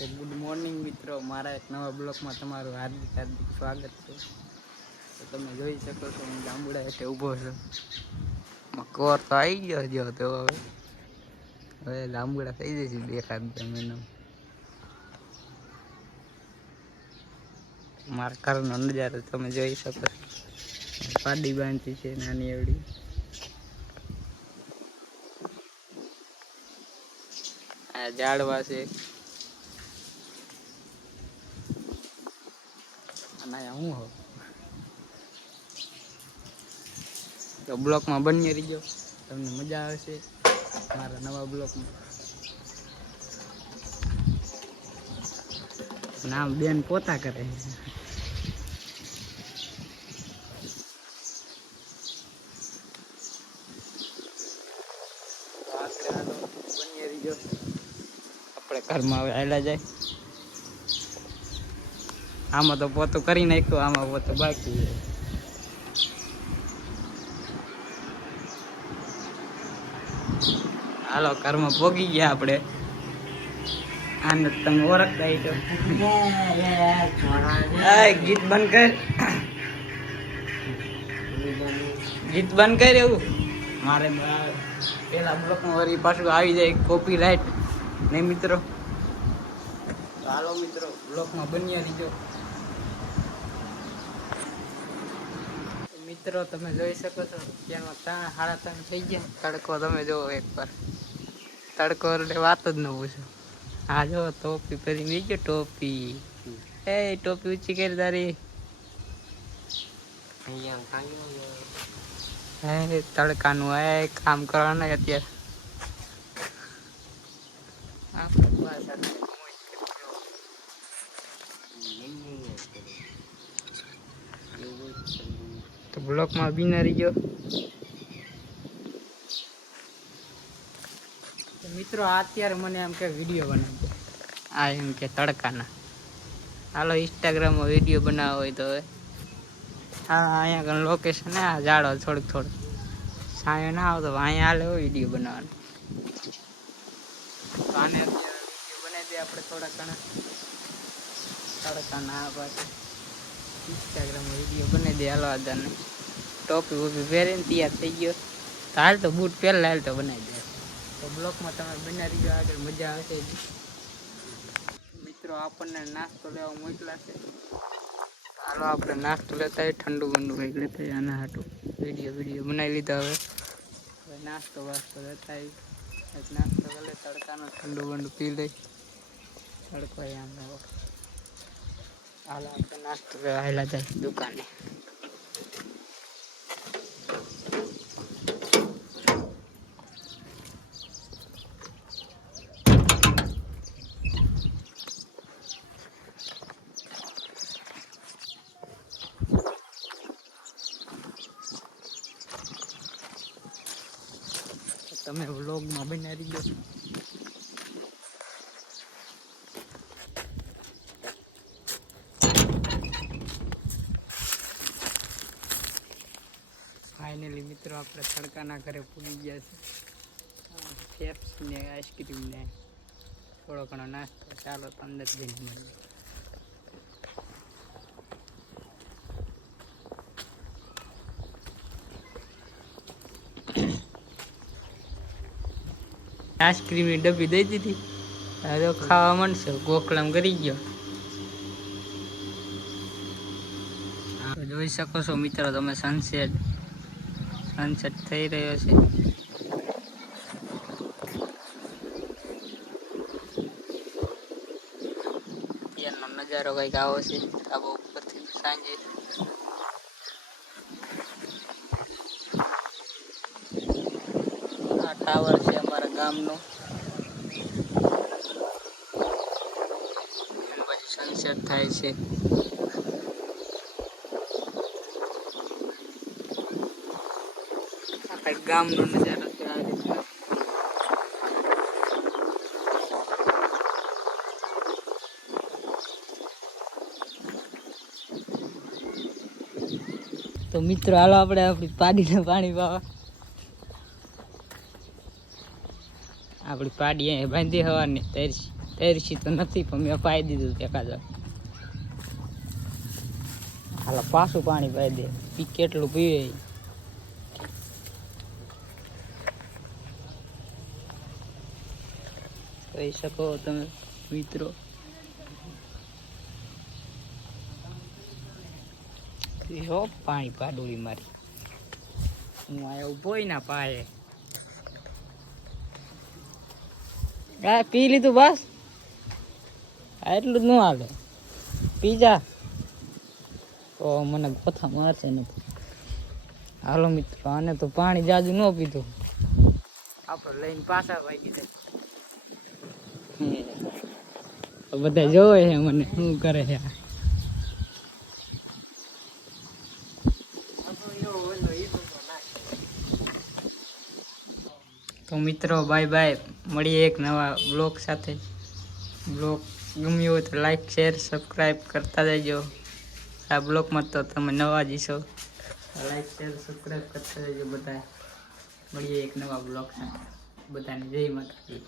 તો good morning મિત્રો. મારા એક નવા બ્લોકમાં તમારું હાર્દિક હાર્દિક સ્વાગત છે. તો તમે જોઈ શકો છો, હું જાંબુડા હેઠે ઊભો છું. મકોર તો આવી ગયો જો તો હવે. હવે લાંબુડા થઈ જશે બે ખાત બે મહિના મારા ઘરનો નજારો તમે જોઈ શકો છો. પાડી બાંધી છે નાની એવડી. ઝાડવા છે. અહીંયા હું હો તો બ્લોકમાં બની રહીજો, તમને મજા આવશે મારા નવા બ્લોકમાં. નામ બેન પોતા કરે. આપણે ઘરમાં આવેલા જાય. આમાં તો પોતું કરી નાખ્યું, આમાં પોતું બાકી હાલો કર્મ ભોગી ગયા આપણે. આને તમે ઓળખતા તો ગીત બંધ કર. ગીત બંધ કર એવું. મારે પેલા બ્લોકમાં વળી પાછું આવી જાય કોપી રાઈટ નહીં મિત્રો? હાલો મિત્રો, બ્લોકમાં બન્યા લીધો મિત્રો, તમે જોઈ શકો છો, ત્યાંનો ત્રણ સાડા ત્રણ થઈ ગયા. તડકો તમે જોવો એકવાર તડકો એટલે વાત જ ન પૂછો. હા જો ટોપી પહેરી મેં ગયો ટોપી. એ ટોપી ઊંચી કરી તારી. હે, તડકાનું હે, કામ કરવાનું અત્યારે આપણે બસ અત્યારે મોજ કરજો. તો બ્લોકમાં બિનારી ગયો. તો મિત્રો અત્યારે મને એમ કે વીડિયો બનાવજો. આ એમ કે તડકાના. હાલો ઇન્સ્ટાગ્રામમાં વીડિયો બનાવવો હોય તો હા, અહીંયા કણ લોકેશન આ જાડો થોડુંક થોડુંક. સાયો ના આવતો અહીંયા હાલે હોય વીડિયો બનાવવાનો. તો આને બનાવી દઈએ આપણે થોડા ઘણા. તડકાના આ પાછું ઇન્સ્ટાગ્રામમાં વીડિયો બનાવી દે હાલો આદાને ટોપી વોપી પહેરીને તૈયાર થઈ ગયો. હાલ તો બૂટ પહેલા હાલ તો બનાવી દે. તો બ્લોકમાં તમે બનાવી દો, આગળ મજા આવશે. મિત્રો, આપણને નાસ્તો લેવા મોકલા છે. હાલો, આપણે નાસ્તો લેતા હોય ઠંડુ બંડુ કંઈક લેતા હોય આના હાટું વીડિયો વીડિયો બનાવી લીધા હવે. નાસ્તો વાસ્તો લેતા હોય નાસ્તો કરી તડકાનો ઠંડુ બંડુ પી લઈ. તડકો આમ હાલો આપણે નાસ્તો આવેલા જાય દુકાને. તમે વ્લોગમાં બનાવી દો. ફાઇનલી મિત્રો આપણે તડકાના ઘરે પૂરી ગયા છે. ચેપ્સ ને આઈસ્ક્રીમ ને થોડો ઘણો નાસ્તો. ચાલો તો અંદર જઈને મળીએ. આઈસ્ક્રીમની ડબ્બી દઈ દીધી. હવે ખાવા મળશે ગોખલામ કરી ગયો. જોઈ શકો છો મિત્રો તમે સનસેટ સનસેટ થઈ રહ્યો છે. અત્યારનો નજારો કંઈક આવો છે. આબો ઉપરથી સાંજે. આ ટાવર છે અમારા ગામનો. સનસેટ થાય છે. છે તો મિત્રો, હાલો આપણે આપણી પાડીને પાણી પાવા આપણી પાડી અહીંયા બાંધી હવાની તરસી તૈરશી તો નથી, પણ મેં પાઈ દીધું એકાદ હાલો, પાછું પાણી પાઈ દે. પી કેટલું પીવે કહી શકો તમે, મિત્રો. પાણી પાડોળી મારી. હું આયા ઊભો ના પાયે પી લીધું બસ. એટલું જ ન હાલે. પી જા. તો મને ગોથા મારશે નથી. હાલો મિત્રો, આને તો પાણી જાજુ ન પીધું. આપણે લઈને પાછા વાગી જાય. બધા જોવે છે મને શું કરે છે તો મિત્રો બાય બાય મળીએ એક નવા બ્લોગ સાથે. બ્લોગ ગમ્યું હોય તો લાઈક શેર સબસ્ક્રાઈબ કરતા જજો. આ બ્લોગમાં તો તમે નવા જઈશો લાઈક શેર સબસ્ક્રાઈબ કરતા જજો બધા. મળીએ એક નવા બ્લોગ સાથે. બધાને જય માતાજી.